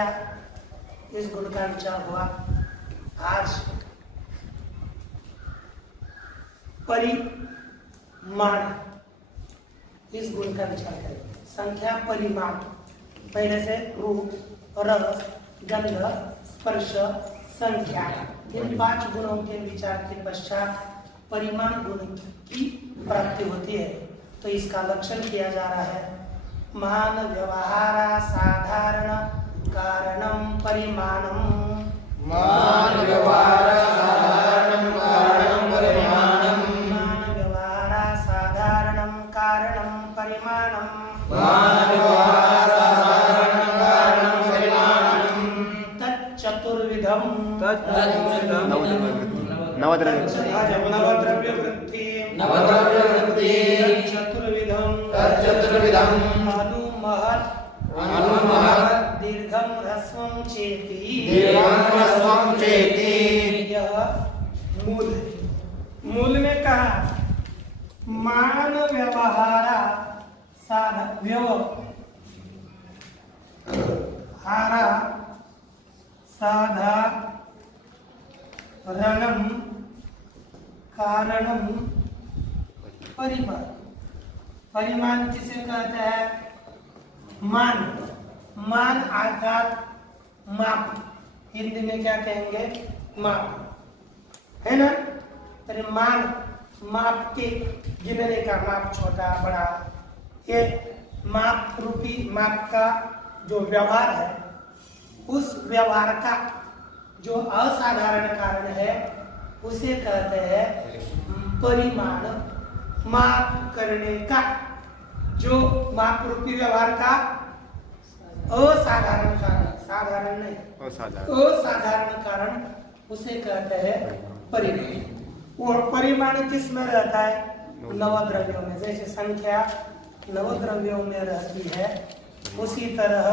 संख्या, इस गुण का विचार हुआ। आज परिमाण, इस गुण का विचार करें। संख्या, परिमाण, पहले से रूप, रस, गंध, स्पर्श, संख्या, इन 5 गुणों के विचार के पश्चात परिमाण गुण की प्राप्ति होती है। तो इसका लक्षण किया जा रहा है। मान व्यवहार साधारण कारणम परिमाणम। मान व्यवहार साधारणं कारणं परिमाणम्। मान व्यवहार साधारणं कारणं परिमाणम। मान व्यवहार साधारणं कारणं परिमाणम्। तच्चतुर्विधम्। नवद्रव्य वृत्ति। तच्चतुर्विधम्। अनुमहत् दीर्घं ह्रस्वं चेति। यह मूल में कहा मान व्यवहार साधारणं कारणं परिमाण। परिमाण किसे कहते हैं? मान अर्थात माप। हिंदी में क्या कहेंगे? माप, है ना? परिमाण माप के गिनने का, माप छोटा बड़ा, ये माप रूपी माप का जो व्यवहार है, उस व्यवहार का जो असाधारण कारण है उसे कहते हैं परिमाण। माप करने का जो माप रूपी व्यवहार का असाधारण कारण, साधारण नहीं, असाधारण कारण, उसे कहते हैं परिमाण। और परिमाण किस में रहता है? नवद्रव्यों में। जैसे संख्या नवद्रव्यों में रहती है, उसी तरह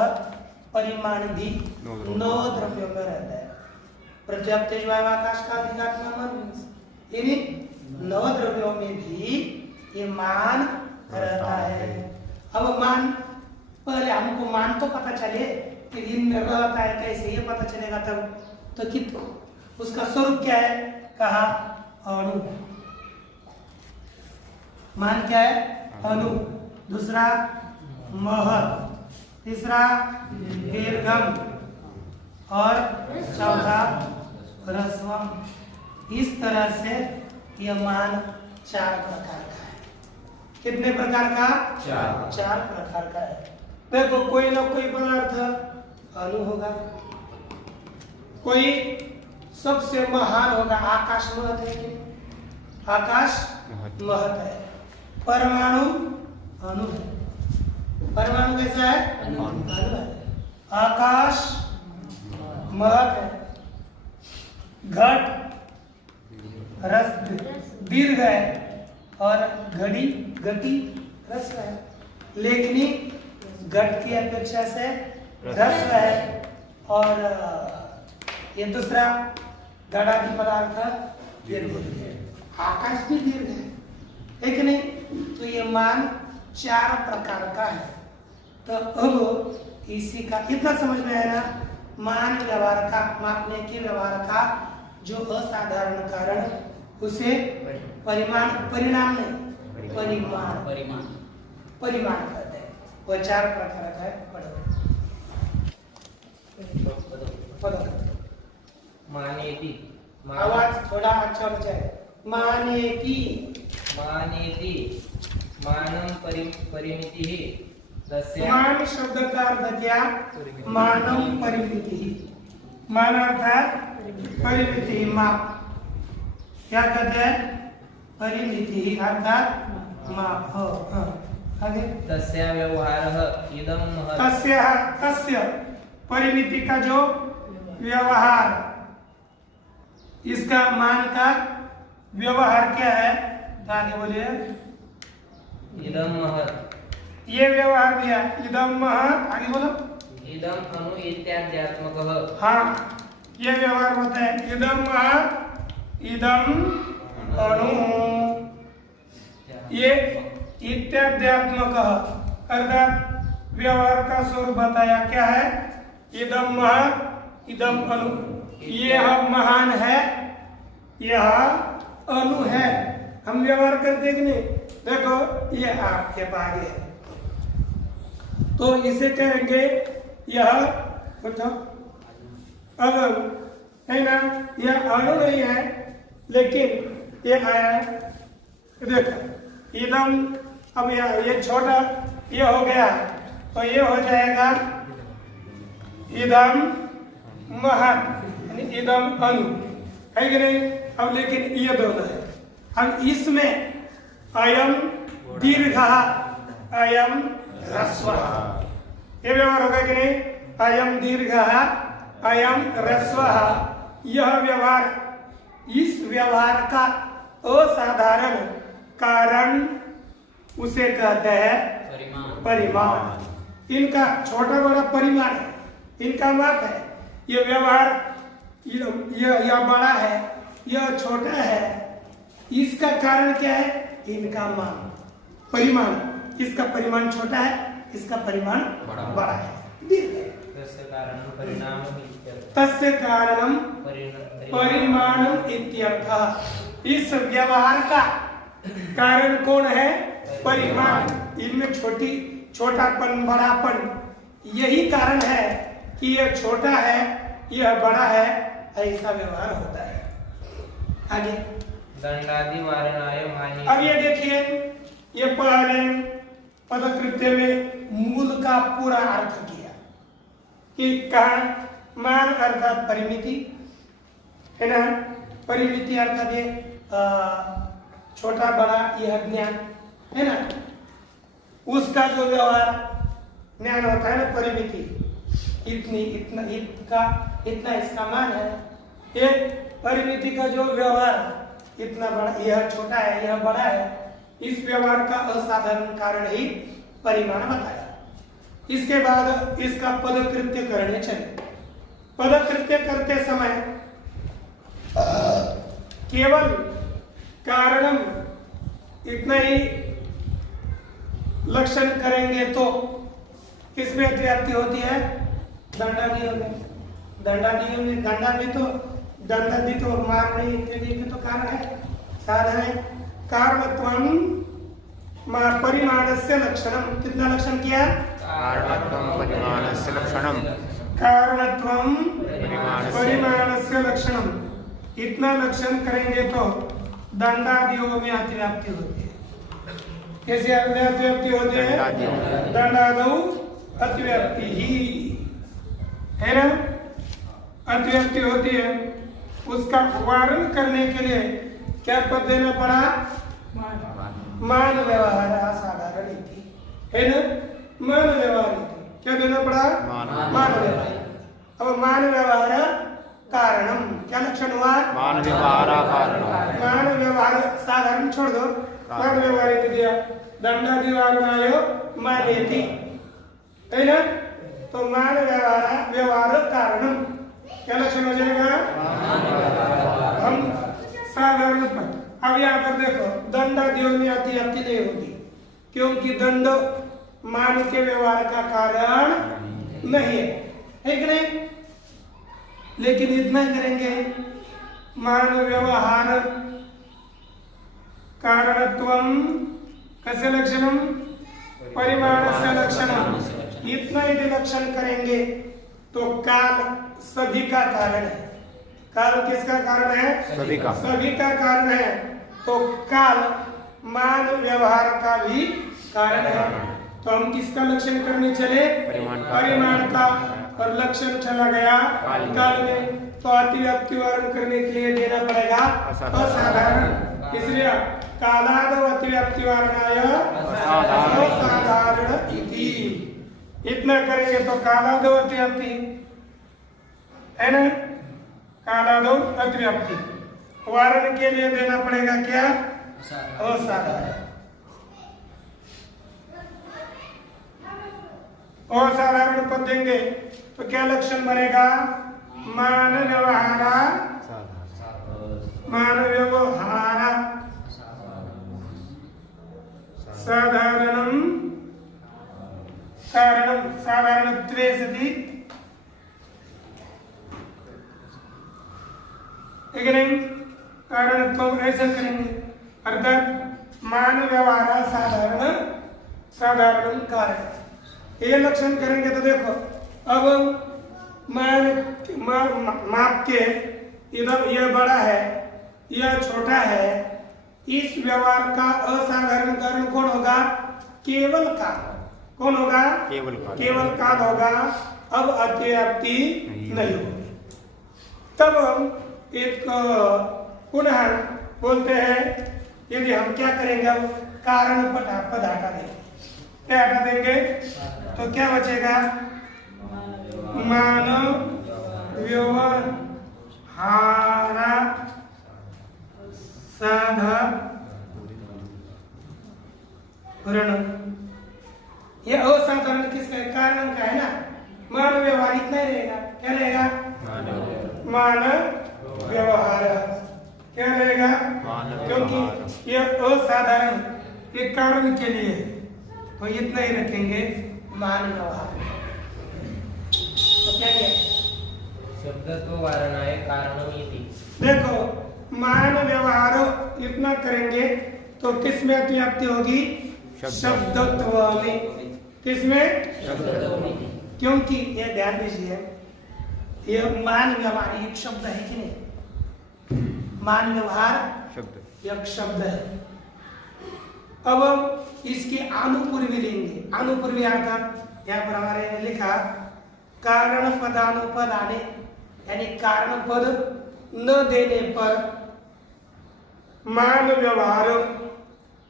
परिमाण भी नवद्रव्यों में रहता है। पृथ्वी, तेज, वायु, आकाश का अधिकात्मा मन, इन्हीं नवद्रव्यों में भी ये मान रहता है। अब मान, पहले हमको मान तो पता चले कि इनमें रहता है कैसे, ये पता चलेगा तब तो कि उसका स्वरूप क्या है? कहा अणु। मान क्या है? अणु। दूसरा महत्, तीसरा दीर्घम, और चौथा ह्रस्वम। इस तरह से यह मान 4 प्रकार का है। कितने प्रकार का? 4 प्रकार का है। देखो, कोई ना कोई पदार्थ अणु होगा, कोई सबसे महान होगा। आकाश महत् है कि? आकाश महत् है। परमाणु अणु है। परमाणु कैसा है? अणु है। आकाश महत् है। घट रस दीर्घ है, और घड़ी गति ह्रस्व है। लेखनी घट की अपेक्षा से ह्रस्व है, और ये दूसरा घड़ादी पदार्थ दीर्घ है। आकाश भी दीर्घ है कि नहीं? तो ये मान 4 प्रकार का है। तो अब इसी का इतना समझ में आया ना? मान व्यवहार का, मापने के व्यवहार का जो असाधारण कारण, उसे परिमाण, परिणाम नहीं, परिमाण कहते हैं। वह 4 प्रकार का है। मानेति। आवाज थोड़ा अच्छा होना चाहिए। मानेति। मानं परिमितिः तस्य। मान शब्द का अर्थ क्या? मानम परिमिति। मान अर्थात परिमिति, माप। क्या कहते हैं? परिमिति अर्थात माप। आगे तस्य व्यवहारः इदं महत्। तस्य परिमिति का जो व्यवहार, इसका मान का व्यवहार क्या है? तो आगे बोलिए। इदं महत्। ये व्यवहार दिया, इदम महत्। आगे बोलो। इदं अणु इत्याद्यात्मकः। हाँ, ये व्यवहार होता है। इदम महत्, इदम अणु। ये इत्याद्यात्मकः अर्थात व्यवहार का स्वरूप बताया। क्या है? इदम महत् इदम अनु, यह महान है, यह अनु है। हम व्यवहार करते कि नहीं? देखो ये आपके पास है, तो इसे कहेंगे यह अनु है ना, यह अणु नहीं है, लेकिन ये आया है। देखो इदम, अब ये छोटा ये हो गया, तो ये हो जाएगा इदम महत्, यानी इदम अनु, है कि नहीं? अब लेकिन ये दोनों है, हम इसमें अयम दीर्घः अयम ह्रस्वः, ये व्यवहार होगा कि नहीं? अयम दीर्घः अयम ह्रस्वः, यह व्यवहार, इस व्यवहार का असाधारण कारण उसे कहते हैं परिमाण। इनका छोटा बड़ा परिमाण है, इनका माप है। ये व्यवहार, यह बड़ा है, यह छोटा है, इसका कारण क्या है? इनका मान, परिमाण। इसका परिमाण छोटा है, इसका परिमाण बड़ा है, दीर्घ है। तस्य कारणम परिमाणम इत्यर्थः। इस व्यवहार का कारण कौन है? परिमाण। इनमें छोटापन बड़ापन, यही कारण है कि यह छोटा है, यह बड़ा है, ऐसा व्यवहार होता है। आगे दंडादि वारणाय मानि। अब ये देखिए, ये पहले पदकृत्य में मूल का पूरा अर्थ किया कि कहा मान अर्थात परिमिति है ना, परिमिति अर्थात ये छोटा बड़ा यह ज्ञान है ना, उसका जो व्यवहार ज्ञान होता है ना, परिमिति, इतनी इतना इसका मान है। ये परिमिति का जो व्यवहार, इतना बड़ा, यह छोटा है, यह बड़ा है, इस व्यवहार का असाधारण कारण ही परिमाण बताया। इसके बाद इसका पदकृत्य करने चले। पदकृत्य करते समय केवल कारणम इतना ही लक्षण करेंगे तो किसमें अतिव्याप्ति होती है? दंडादियों में। दंडादियों में, दंडा में तो दंडादि तो मारने इत्यादि के तो कारण है, साधन है। कारणत्वम परिमाणस्य लक्षणम, कितना लक्षण किया? कारणत्वम परिमाणस्य लक्षणम। कारणत्वम परिमाणस्य लक्षणम, इतना लक्षण करेंगे तो दंडादियों में अतिव्याप्ति होती है। कैसे अतिव्याप्ति होती है? दंडादौ अतिव्याप्ति ही है ना, अतिव्याप्ति होती है। उसका वारण करने के लिए क्या पद देना पड़ा? मान व्यवहार असाधारण है ना, मान व्यवहार क्या देना पड़ा? मान व्यवहार। अब मान व्यवहार कारणम, क्या लक्षण हुआ? मान व्यवहार कारणम। मान व्यवहार साधारण छोड़ दो, मान व्यवहार दिया। दंडादि वारणाय मानेति, है ना, तो मान व्यवहार कारणम क्या लक्षण हो जाएगा? हम साधारण पद। अब यहाँ पर देखो, दंडादियों में अतिव्याप्ति नहीं होती, क्योंकि दंड मान के व्यवहार का कारण नहीं है कि नहीं? लेकिन इतना करेंगे, मान व्यवहार कारणत्वम कस्य लक्षणम? परिमाणस्य लक्षणम। इतना यदि लक्षण करेंगे तो काल सभी का कारण है। काल किसका कारण है? सभी का कारण है। तो काल मान व्यवहार का भी कारण है। तो हम किसका लक्षण करने चले? परिमाण का। और लक्षण चला गया काल में, तो अतिव्याप्ति वारण करने के लिए देना पड़ेगा असाधारण। इसलिए कालादौ अतिव्याप्ति वारणाय असाधारण इति। इतना करेंगे तो कालादौ अतिव्याप्ति है ना, कालादौ अतिव्याप्ति वारण के लिए देना पड़ेगा क्या? असाधारण। असाधारण पद देंगे तो क्या लक्षण बनेगा? मान व्यवहार साधारणम कारणम, साधारणत्वे सति करेंगे, अर्थात मान व्यवहार साधारण कारण ये लक्षण करेंगे। तो देखो अब माप के इधर यह बड़ा है, यह छोटा है, इस व्यवहार का असाधारण कारण कौन होगा? केवल काल। कौन होगा? केवल काल होगा। अब अतिव्याप्ति नहीं होगी। तब हम एक पुनः बोलते हैं, यदि हम क्या करेंगे, अब कारण पद हटा देंगे। क्या हटा देंगे? तो क्या बचेगा? मान व्यवहार साधारण। ये असाधारण किसका है? कारण का है ना। मान व्यवहार इतना ही रहेगा। क्या रहेगा? मान व्यवहार। क्या रहेगा? क्योंकि ये असाधारण एक कारण के लिए है, तो इतना ही रखेंगे मान व्यवहार। तो क्या किया? शब्दत्व वारणाय कारणमिति। देखो मान व्यवहार इतना करेंगे तो किस में अतिव्याप्ति होगी? शब्दत्व में। किसमें? क्योंकि ये ध्यान दीजिए, ये मान व्यवहार एक शब्द है कि नहीं? मान व्यवहार एक शब्द है। अब हम इसकी अनुपूर्वी लेंगे। अनुपूर्वी अर्थात यहाँ पर हमारे में लिखा कारण पदानुपद आने, यानी कारण पद न देने पर मान व्यवहार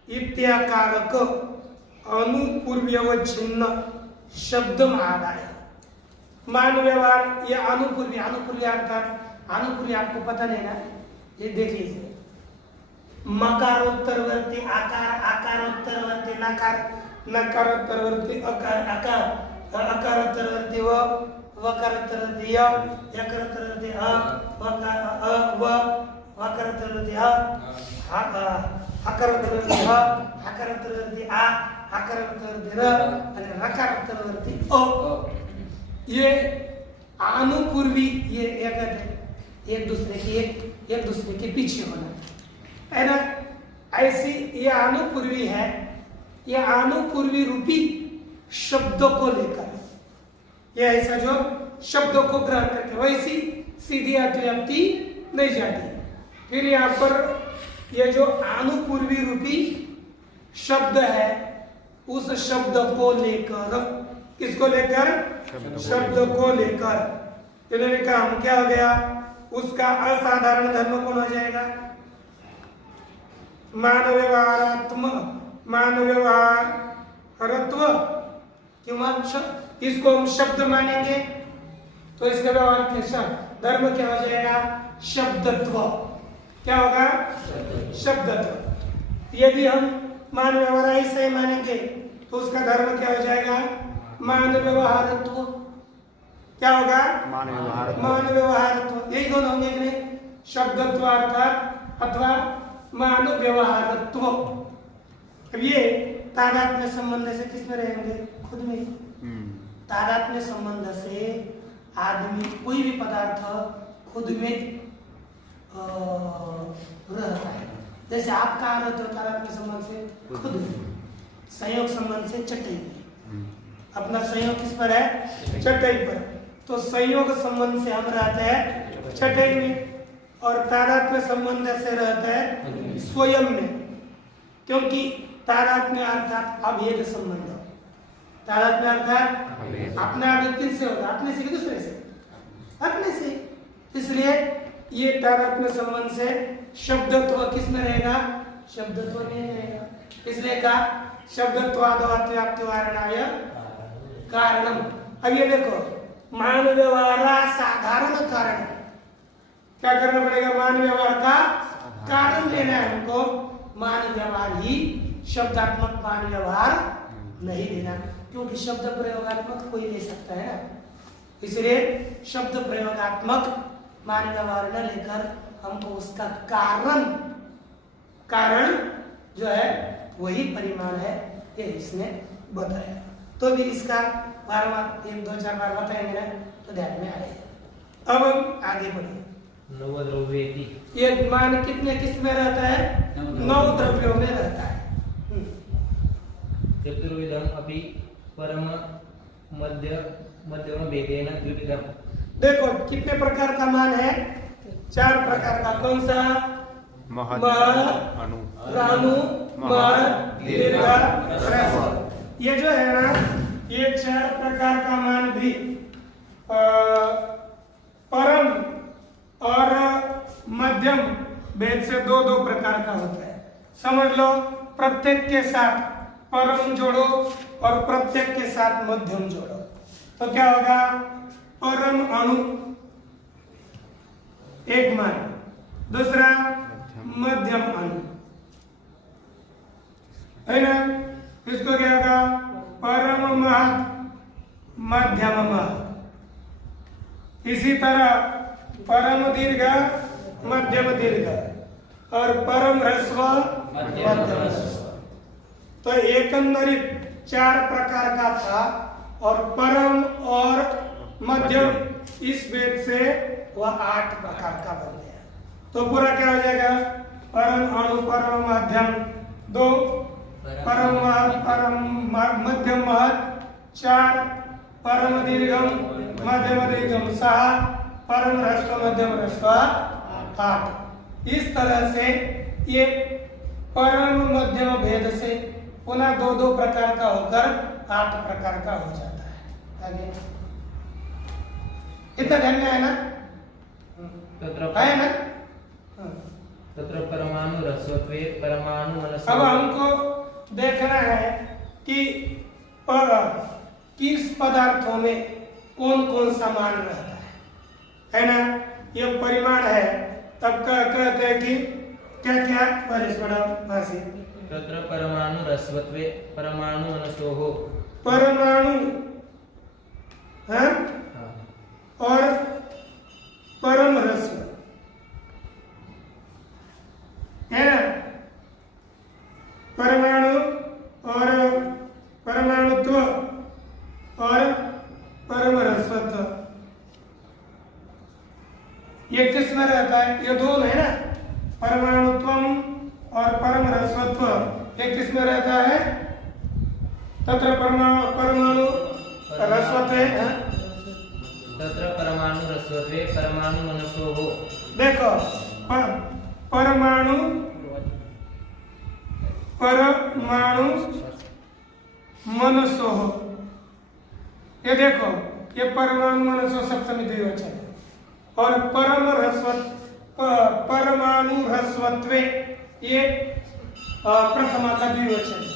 इत्याकारक अनुपूर्व्यवच्छिन्न शब्द महादाय। मान व्यवहार ये अनुपूर्वी अर्थात अनुपूर्वी आपको पता नहीं ना, ये देख लीजिए। मकारोत्तरवर्ती आकार, आकारोत्तरवर्ती नकार, नकारोत्तरवर्ती अकार, आकार, अकारोत्तरवर्ती व, वकारोत्तरवर्ती य, यकारोत्तरवर्ती अ, वकार अ व, वकारोत्तरवर्ती अ, हकारोत्तरवर्ती ह, हकारोत्तरवर्ती आ, हकारोत्तरवर्ती र आणि रकारोत्तरवर्ती अ। ये अनुपूर्वी ये एक दूसरे के पीछे होना है ना। ऐसी ये अनुपूर्वी है, ये अनुपूर्वी रूपी शब्दों को लेकर, ये ऐसा जो शब्दों को ग्रहण करके वैसी सीधी अतिव्याप्ति नहीं जाती। फिर यहाँ पर ये जो अनुपूर्वी रूपी शब्द है, उस शब्द को लेकर, किसको लेकर? शब्द को लेकर। इन्होंने कहा हम क्या हो गया? उसका असाधारण धर्म कौन हो जाएगा? मान व्यवहारत्व, किंवा इसको हम शब्द मानेंगे तो इसका व्यवहार कैसा धर्म क्या हो जाएगा? शब्दत्व। क्या होगा? शब्दत्व। यदि हम मान व्यवहार ऐसा ही मानेंगे तो उसका धर्म क्या हो जाएगा? मान व्यवहारत्व। क्या होगा? मान व्यवहारत्व। यही दोनों होंगे कि नहीं? शब्दत्व अर्थात अथवा मान व्यवहारत्व। अब ये तादात्म्य संबंध से किसमें रहेंगे? खुद में। तादात्म्य संबंध से आदमी कोई भी पदार्थ खुद में रहता है। जैसे आप कहाँ रहते हो? तादात्म्य संबंध से खुद में। संयोग संबंध से चटाई में। अपना संयोग किस पर है? चटाई पर। तो संयोग संबंध से हम रहते हैं चटाई में, और तादात्म्य संबंध से रहता है स्वयं में। क्योंकि तादात्म्य अर्थात अभेद संबंध। तादात्म्य अर्थात अपना अभेद किससे होगा? अपने से कि दूसरे से? अपने से। इसलिए ये तादात्म्य संबंध से शब्दत्व किस में रहेगा? शब्दत्व में रहेगा। इसलिए कहा शब्दत्वादो अतिव्याप्ति वारणाय कारणम। अब ये देखो, मान व्यवहार साधारण कारण, क्या करना पड़ेगा? मान व्यवहार का कारण लेना है हमको। मान व्यवहार ही शब्दात्मक मान व्यवहार नहीं देना, क्योंकि शब्द प्रयोगात्मक कोई ले सकता है ना। इसलिए शब्द प्रयोगात्मक मान व्यवहार न लेकर हमको उसका कारण जो है वही परिमाण है, ये इसने बताया। तो भी इसका बार बार 1 2 4 बार बताएंगे ना तो ध्यान में आएगा। अब हम आगे बढ़िए। नवद्रव्येति। ये मान कितने किस में रहता है? 9 द्रव्यों में रहता है। चतुर्विधम अपि परम मध्य मध्यम भेदेन द्विविधम। देखो कितने प्रकार का मान है? 4 प्रकार का। कौन सा? महत् अणु राणु महत् दीर्घ ह्रस्व। ये जो है ना, ये 4 प्रकार का मान भी परम और मध्यम भेद से 2-2 प्रकार का होता है। समझ लो, प्रत्येक के साथ परम जोड़ो और प्रत्येक के साथ मध्यम जोड़ो तो क्या होगा? परम अणु एक मान, दूसरा मध्यम अणु है ना। इसको क्या होगा? परम महत् मध्यम महत्। इसी तरह परम दीर्घ मध्यम दीर्घ और परम ह्रस्व मध्यम ह्रस्व। तो एकंदरित 4 प्रकार का था और परम और मध्यम इस भेद से वह 8 प्रकार का बन गया। तो पूरा क्या हो जाएगा? परम अणु परम मध्यम 2, परम मध्यम महत् 4, परम दीर्घम मध्यम दीर्घम 6, परम ह्रस्व मध्यम ह्रस्व 8। इस तरह से ये परम मध्यम भेद से पुनः 2-2 प्रकार का होकर 8 प्रकार का हो जाता है। आगे इतना ध्यान में है ना? है ना? तत्र परमाणु ह्रस्वत्वे परमाणु मनसो। अब हमको देखना है कि किस पदार्थों में कौन कौन सा मान रहता है ना? ये परिमाण है, तब कहते हैं कि क्या क्या? तत्र परमाणु ह्रस्वत्वे परमाणु मनसोः। परमाणु और परम ह्रस्व है ना। परमाणु और परमाणुत्व और परम ह्रस्वत्व ये किस में रहता है? ये दोनों है ना, परमाणुत्वम और परम ह्रस्वत्व ये किस में रहता है? तत्र परमाणु ह्रस्वत्वे तत्र परमाणु ह्रस्वत्वे परमाणु मनसोः। देखो परमाणु मनसोः, ये देखो ये परमाणु मनसो सप्तमी द्विवचन है और परमाणु ह्रस्वत्वे ये प्रथमा का द्विवचन है।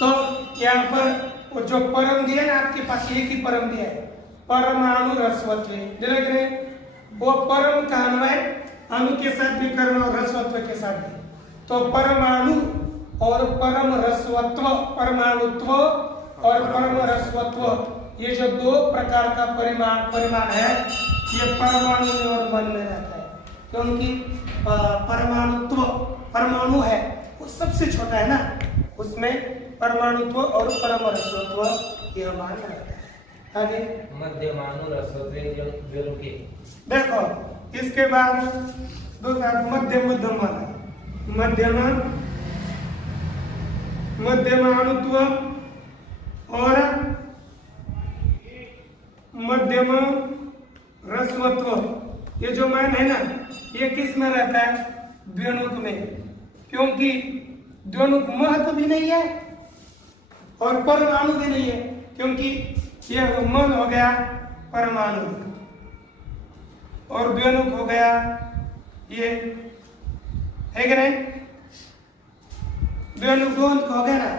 तो यहाँ पर जो परम दिया ना आपके पास, एक ही परम दिया है, परमाणु ह्रस्वत्वे। देखने वो परम का अन्वय अणु के साथ भी करना और ह्रस्वत्व के साथ भी। तो परमाणु और परम ह्रस्वत्व, परमाणुत्व और परम ह्रस्वत्व ये जो 2 प्रकार का परिमाण है, ये परमाणु और मन में रहता है। क्योंकि परमाणुत्व परमाणु है वो सबसे छोटा है ना, उसमें परमाणुत्व और परम ह्रस्वत्व ये मान रहता है। आगे मध्यमाणु ह्रस्वत्वे ज्वलके। देखो इसके बाद दूसरा मध्यम मध्यमाणुत्व और मध्यम ह्रस्वत्व ये जो मान है ना, ये किस में रहता है? द्व्यणुक में। क्योंकि द्व्यणुक महत्व भी नहीं है और परमाणु भी नहीं है, क्योंकि ये मन हो गया परमाणु और द्व्यणुक हो गया ये, है कि नहीं? द्व्यणुक हो गया ना,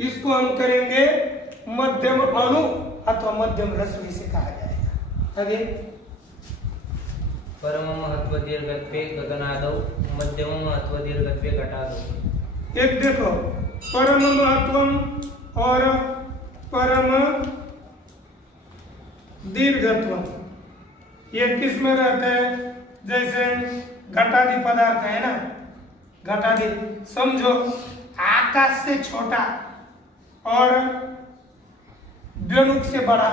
इसको हम करेंगे मध्यम अणु अथवा मध्यम ह्रस्व इसे कहा जाएगा। आगे परम महत्व दीर्घत्वे गगनादौ मध्यम महत्व दीर्घत्वे घटादौ। एक देखो परम महत्व और परम दीर्घत्व ये किस में रहते हैं? जैसे घटादि पदार्थ है ना, घटादि समझो आकाश से छोटा और द्व्यणुक से बड़ा,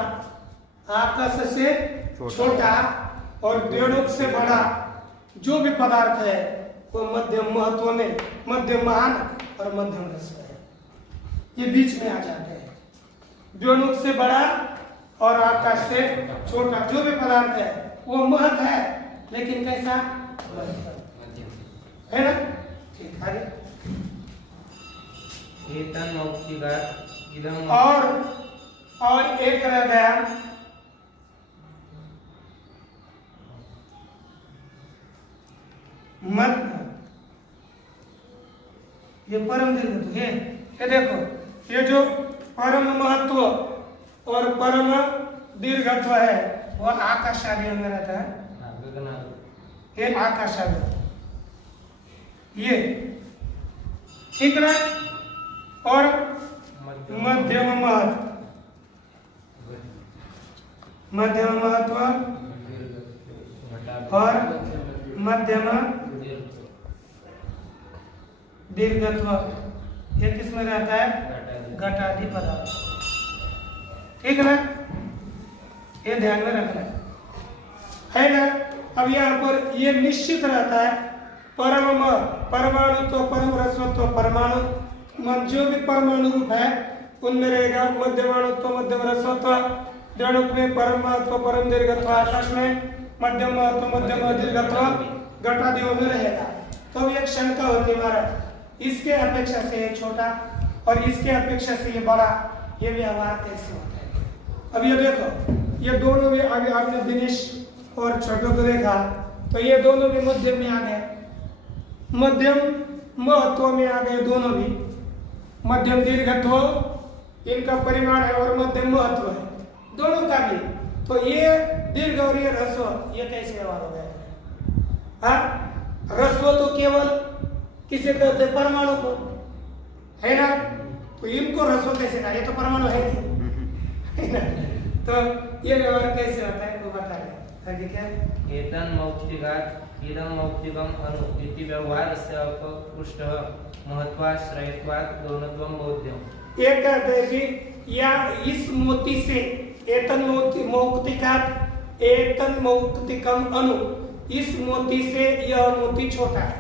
आकाश से छोटा और द्व्यणुक से बड़ा जो भी पदार्थ है वो मध्यम महत्व में मध्यम महान और मध्यम रस्व है, ये बीच में आ जाते हैं। द्व्यणुक से बड़ा और आकाश से छोटा जो भी पदार्थ है वो महत है, लेकिन कैसा है ना। ठीक है। एतन् मौक्तिकात् इदं और एक रह गया मत, ये परम दीर्घत्व, ये देखो, ये जो परम महत्व और परम दीर्घत्व है वो आकाशादि में रहता है। ये आकाशादि, ये ठीक ना। और मध्यम महत्व, मध्यम महत्व और मध्यम दीर्घत्व, ये किस में रहता है? घटादि पदार्थ, ठीक ना। ये ध्यान में रखना है ना। अब यहाँ पर ये निश्चित रहता है परमाणु तो परम रस्वत्व परमाणु जो भी परमाणु रूप है उनमें रहेगा मध्यमाणु तो मध्यम रस्वत्व, द्व्यणुक में परम महत्व परम दीर्घत्व, आकाश में मध्यम महत्व मध्यम दीर्घत्व घटादियों में रहेगा। तो एक शंका होती है महाराज, इसके अपेक्षा से ये छोटा और इसके अपेक्षा से ये बड़ा, ये व्यवहार कैसे होता है? अब ये देखो, ये दोनों भी अभी आपने दिनेश और छोटो को देखा तो ये दोनों भी मध्यम में आ गए, मध्यम महत्व में आ गए दोनों भी। मध्यम दीर्घत्व इनका परिमाण है और मध्यम महत्व है दोनों का भी। तो ये दीर्घ और ये ह्रस्व, ये कैसे व्यवहार हो गया? ह्रस्व तो केवल किसे कहते हैं? परमाणु को, है ना। तो इनको ह्रस्व कैसे कहा? ये तो परमाणु है ना। तो ये व्यवहार कैसे होता है वो बता रहे। आगे क्या? एतन् मौक्तिकात् इदं मौक्तिकम् अनु इति व्यवहारस्य अपकृष्टः महत्वाश्रयत्वात् गौणत्वं बोध्यम्। ये कहते हैं कि या इस मोती से एतन् मौक्तिकात् एतन् मौक्तिकम् अनु, इस मोती से यह मोती छोटा है।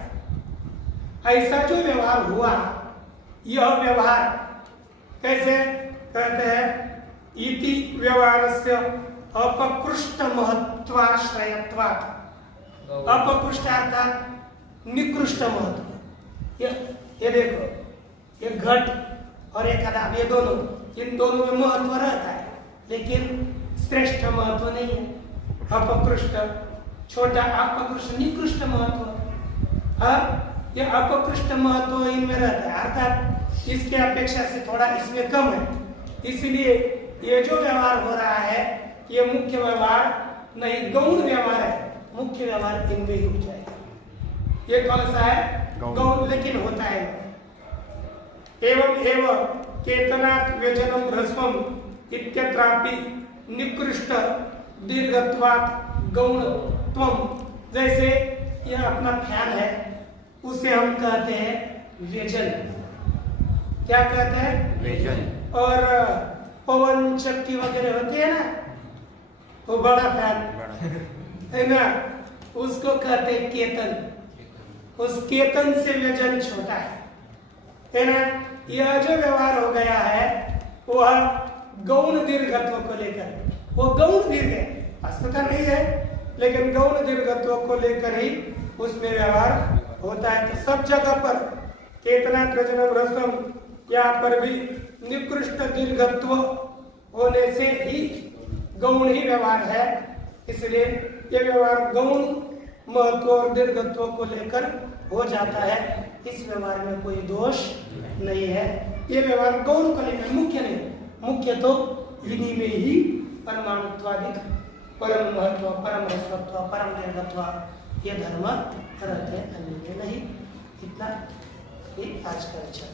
ऐसा जो व्यवहार हुआ, यह व्यवहार कैसे कहते हैं? इति व्यवहारस्य अपकृष्ट महत्वाश्रयत्वात्, अपकृष्ट अर्थात निकृष्ट महत्व। ये देखो, ये घट और एक अदाब, ये दोनों, इन दोनों में महत्व रहता है लेकिन श्रेष्ठ महत्व नहीं है। अपकृष्ट छोटा, अपकृष्ट निकृष्ट महत्व। ये अपकृष्ट महत्व इनमें रहता है, अर्थात इसके अपेक्षा से थोड़ा इसमें कम है। इसलिए ये जो व्यवहार हो रहा है ये मुख्य व्यवहार नहीं, गौण व्यवहार है। मुख्य व्यवहार इनमें ही हो जाएगा। ये कौन सा है? गौण, लेकिन होता है। एवं केतनात् व्यजनम ह्रस्वम इत्यत्रापि निकृष्ट दीर्घत्वात् गौणत्वम। जैसे यह अपना फैन है, उसे हम कहते हैं व्यजन। क्या कहते हैं? व्यजन। और पवन चक्की वगैरह होती है ना, वो बड़ा फैन है ना, उसको कहते हैं केतन। उस केतन से व्यजन छोटा है ना। यह जो व्यवहार हो गया है वह गौण दीर्घत्व को लेकर, वो गौण दीर्घ है, वस्तुतः नहीं है, लेकिन गौण दीर्घत्व को लेकर ही उसमें व्यवहार होता है। तो सब जगह पर केतनात् व्यजनम ह्रस्वम, यहाँ पर भी निकृष्ट दीर्घत्व होने से ही गौण ही व्यवहार है। इसलिए ये व्यवहार गौण महत्व और दीर्घत्व को लेकर हो जाता है। इस व्यवहार में कोई दोष नहीं है। ये व्यवहार गौण को लेकर, मुख्य नहीं। मुख्य तो इन्हीं में ही परमाणुत्वादिक परम महत्व, परम ह्रस्वत्व, परम दीर्घत्व ये धर्म रहते हैं, अन्य में नहीं। इतना ही आज का विचार।